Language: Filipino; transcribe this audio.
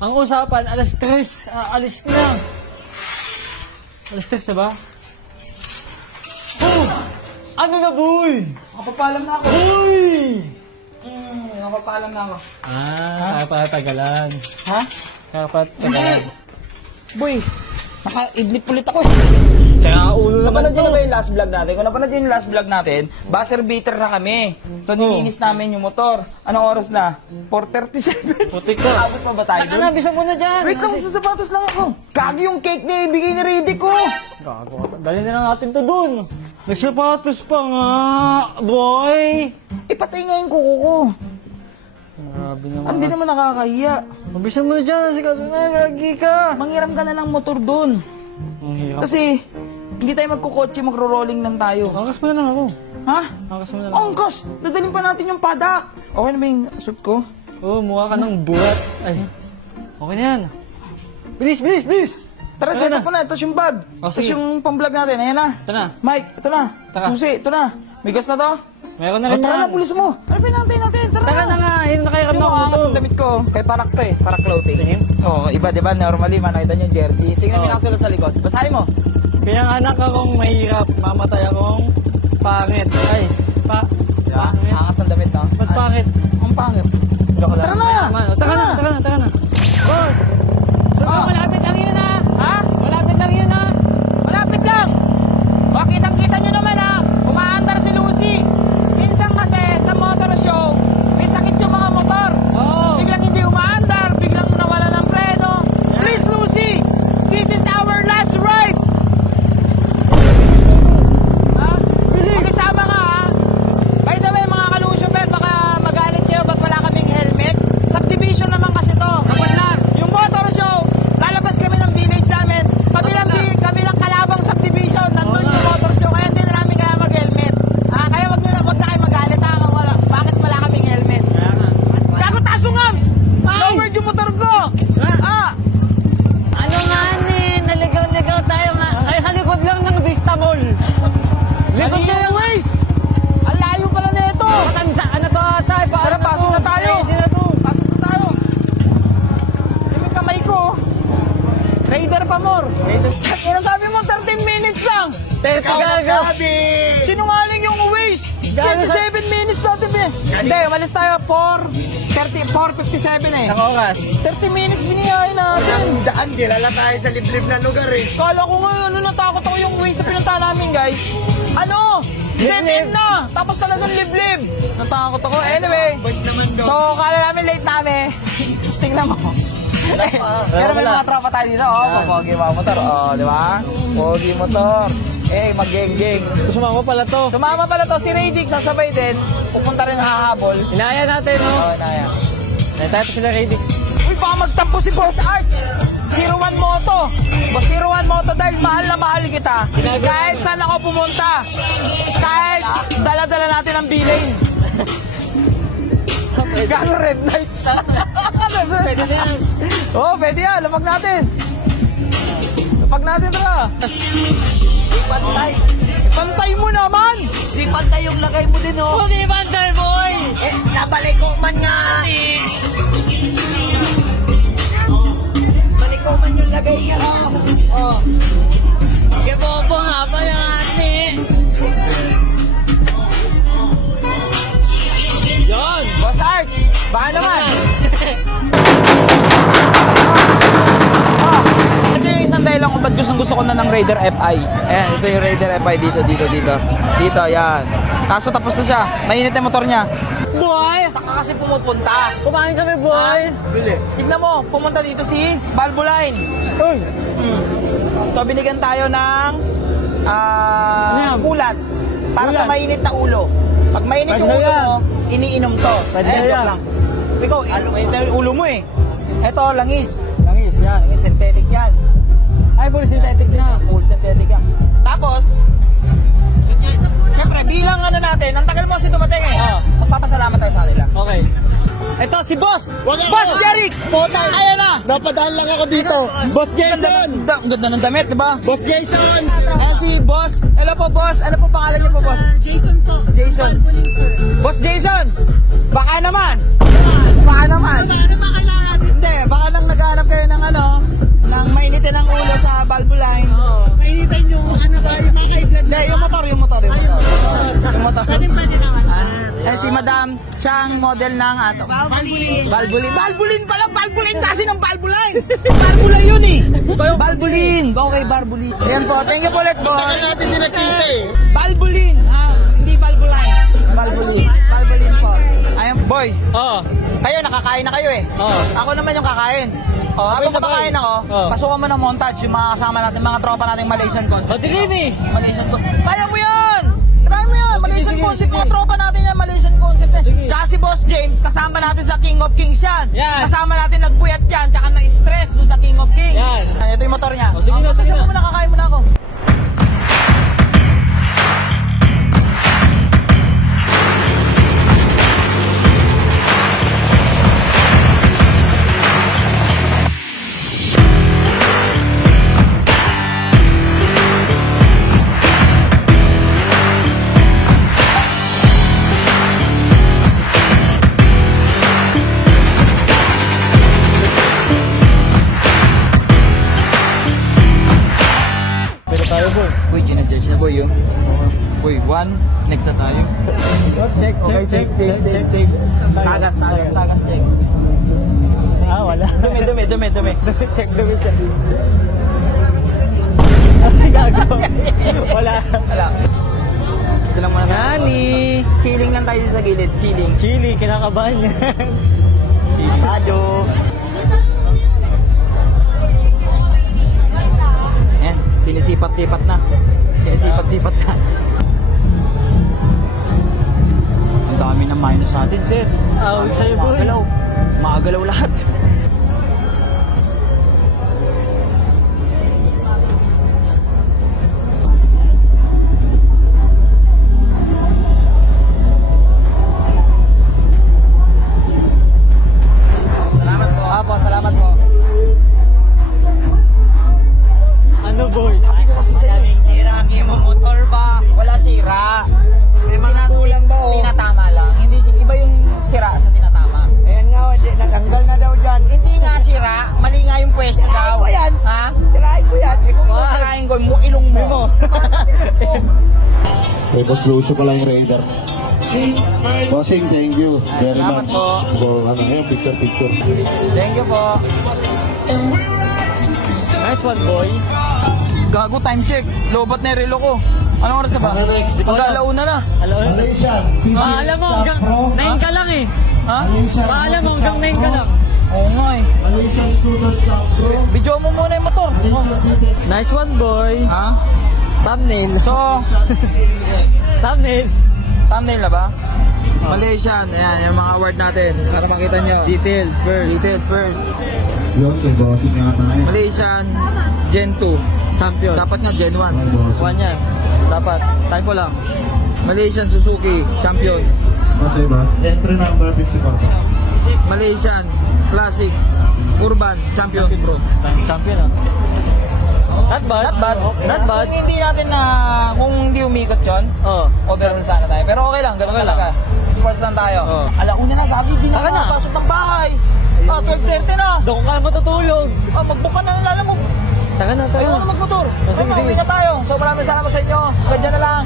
Ang usapan, alas 3, alis na. Alas 3 na ba? Oh! Ano na, boy? Nakapapalam na ako. Uy! Nakapapalam na ako. Kaya pala tagalan. Ha? Kaya pala tagalan. Hindi. Boy, naka-idlip ulit ako. Sira ulo naman Napanood to. nyo ba yung last vlog natin? Kung napanood nyo yung last vlog natin, buzzer beater na kami. So, nilinis namin yung motor. Anong oras na? 4:37. Putik ko. Abot pa ba tayo dun? Bisa mo na dyan. Wait lang, sa sapatos lang ako. Kagi yung cake na ibigay ni Reddy ko. Gago. Dali na lang natin to dun. May sapatos pa nga, boy. Ipatay nga yung kuko ko. Grabe naman. Hindi naman nakakahiya. Mabisan mo na dyan. Sikaso na, lagi ka. Manghiram ka na lang motor dun. Ang hirap. Kasi, hindi tayo magkukotse, magro-rolling lang tayo. Angkas mo na lang ako. Ha? Angkas mo na lang. Angkas! Dadalhin pa natin yung padak. Okay na ba yung suit ko? Oo, mukha ka ng buhat. Ay. Okay na yan. Bilis, bilis, bilis! Tara, set up na. Tapos yung bag. Oh, Tapos sige. yung pang-vlog natin. Ayan na. Ito na. Mike, ito na. Tara. Susi, ito na. Migas na to. Meron na rin Tara yan. na, pulis mo. Ano pinantay natin? Tara. Tara na nga. Yun nakahiram Yung na mga ako angas to. ang damit ko. Kay Parak to eh. Parak clothing. Tingin? Oo, iba diba? Normally, nakita niyo yung jersey. Tingnan mo Oh. yung nakasulat sa likod. Basahin mo. Pinanganak akong mahirap. Mamatay akong pangit. Ay, Diba? pangit. Angas ang damit no? Ba't pangit? Ang pangit. Tara na! Mayaman. Tara na, tara na, tara na. Boss! Ah. Malapit lang yun ha! Ha? Malapit lang yun ha! Malapit lang! O, kitang-kita nyo naman ha, umaandar si Lucy. Minsan kasi sa motor show, may sakit yung mga motor. Oo! Biglang hindi umaandar, biglang nawala ng preno. Please Lucy, this is our last ride! Ha? Pakisama ka ha? By the way mga kalusyuper, baka magalit kayo, ba't wala kaming helmet? Subdivision naman kasi to. Dapat na! Yung motor show, lalabas kami ng village namin. Kabilang kalabang subdivision, nandun yung motor show. Kaya hindi na namin kailangan mag-helmet. Kaya wag na kayo magalit ha. Bakit wala kaming helmet? Kaya nga. Gago taso ngams! Lowered yung motor ko! Ano nga ni? Naligaw-ligaw tayo nga. Ay, halikod lang ng Vista Mall. Likod na yung ways! Ang layo pala na ito! Matanda, ano to tayo? Tara, pasok na tayo! Pasok na tayo! Yung kamay ko. Raider pa more. Sabi mo 13 minutes lang. Sinungaling yung Waze. 27 minutes natin eh. Hindi, umalis tayo 4:57 eh. Ang oras. 30 minutes biniyahin natin. Daan, kilala tayo sa liblib na lugar eh. Kala ko nga, natakot ako yung Waze na pinunta namin guys. Ano? Dead end na. Tapos talagang liblib. Natakot ako. Anyway, so kala namin late namin. Tingnan mo. Pero may mga tropa tayo dito, pogi mga motor, di ba? Pogi motor. Mag-geng-geng. Sumama pala to. Sumama pala to, si Radic sasabay din. Pupunta rin hahabol. Inaya natin, no? Oo, inaya. Nahitayo sila ready. Uy, baka magtampo si Boss Arch. 01 Moto. Boss 01 Moto dahil mahal na mahal kita. Kahit saan ako pumunta. Kahit dala-dala natin ang bilane. Gano'n red lights. Pwede na yan. Oo, pwede yan. Lapag natin. Lapag natin tara. Pantay. Pantay mo naman. Di pantay yung lagay mo din oh. Hindi bantay, boy! Nabalik ko man nga. Balik ko man yung lagay niya oh. Gabobo nga pa yung ate. Yon, Boss Arch. Baka naman. Ito yung isang dahilan kung ba't gusto ko na ng Raider FI. Ayan, ito yung Raider FI dito. Dito, yan. Kaso tapos na siya. Mainit yung motor niya. Boy! Saka kasi pumupunta. Kumain kami, boy! Bili. Tignan mo, pumunta dito si Valvoline. Uy! So binigyan tayo ng kulat para sa Kulat. mainit na ulo. Pag mainit yung Pwede ulo yan. mo, iniinom to. Pwede Ayan, yan. joke lang. Ikaw, mainit yung ulo mo eh. Ito, langis. Langis, yan. Langis, synthetic yan. Ay, full synthetic na. Full synthetic yan. Tapos, syempre, bilang natin, ang tagal mo kasi dumating eh. Magpapasalamat tayo sa kanila. Okay. Ito, si Boss! Boss Jeric! Potang. Ayan na! Napadaan lang ako dito. Boss Jason. Ang ganda ng damit, di ba? Boss Jason. Ayan si Boss. Hello po, Boss. Ano po pangalan niyo po, Boss? Jason po. Jason. Boss Jason! Baka naman! Baka naman! Hindi, baka nang naghahanap kayo ng ano, ng mainitin ang ulo sa Valvoline. Mainitan yung ano ba, yung mga kaiblad. Hindi, yung motor. Yung motor. Pwede naman. Eh, si Madam, siya ang model ng ato. Valvoline. Valvoline pala! Valvoline kasi ng Valvoline! Valvoline yun eh! Valvoline! Okay, Valvoline. Ayan po, thank you po ulit po. Tagal natin din nakita eh. Valvoline! Hindi Valvoline. Valvoline. Valvoline po. Ayan, boy. Oo. Kayo, nakakain na kayo eh. Oo. Ako naman yung kakain. Habang kumakain ako, pasukan mo ng montage yung mga kasama natin, mga tropa nating Malaysian concept. Madilim eh. Malaysian concept. Kaya mo yan! Try mo yan! Malaysian concept, mga tropa natin yan, Malaysian concept. Tsaka si Boss James, kasama natin sa King of Kings yan. Yan. Kasama natin nagpuyat yan, tsaka na-stress dun sa King of Kings. Yan. Ito yung motor niya. Sige na, sige na. Nakakain mo na ako. Pero tayo boy. Uy, ginadjudge na boy yun. Uy, one, next na tayo. Check. Tagas, check. Ah, wala. Dumi. Check. Ay, gago. Wala. Ito lang muna. Nani. Chilling lang tayo sa gilid, chilling. Chili, kinakabahan yan. Chilling. Adyo. Yan, sinisipat-sipat na. Ang dami ng minus sa atin, sir. Awit sa'yo boy. Makagalaw lahat. Salamat po. Ano boy? Sabi ko kasi sa'yo, Sira mo motor ba? wala sira. May mga kulang ba oh? Tinatama lang. Hindi, iba yung sira sa tinatama. Ayan nga, natanggal na daw dyan. Hindi nga sira, mali nga yung pwesto daw. ko yan. Ha? Tirahin ko yan. Eh, kung Kung sirahin ko, ilong mo. May Boss Lucio pala yung Raider. Bossing, thank you very Salamat much. po. So, ano ngayon, picture. Thank you po. Nice one boy. Gago, time check. Lobat na yung relo ko. Anong oras na ba? Next. Mag-alauna na. Alam mo? Malaysian, Alam mo, hanggang 9 ka lang eh. Ha? Alam mo, hanggang 9 ka lang. Oo nga eh. Malaysian Student Cup Pro. Video mo muna yung motor. Nice one boy. Ha? Thumbnail. So, Thumbnail. thumbnail na ba? Malaysian. Ayan, yung mga award natin. Para makita nyo. Detailed first. Detailed first. Yun, kay Bossing nga tayo. Malaysian Gen 2. Champion. Dapat nga Gen 1. One yan. Dapat. Time ko lang. Malaysian Suzuki Champion. Okay ba? Entry number 54. Malaysian Classic Urban Champion Pro. Champion ah. Not bad. Not bad. Kung hindi natin na, kung hindi umikot yun, Oh. overall sana tayo. Pero okay lang, ganun Okay talaga. Sports lang tayo. Oh. Alauna na, gagi, di na Taka na. makapasok ng bahay. 12:30 na. Doon ka na matutulog. Magbook ka na, alam mo. Taka na, taka Ayaw na. na magmotor. Oh, sige, sige. Uwi na tayo. So maraming salamat sa inyo. Ganyan na lang.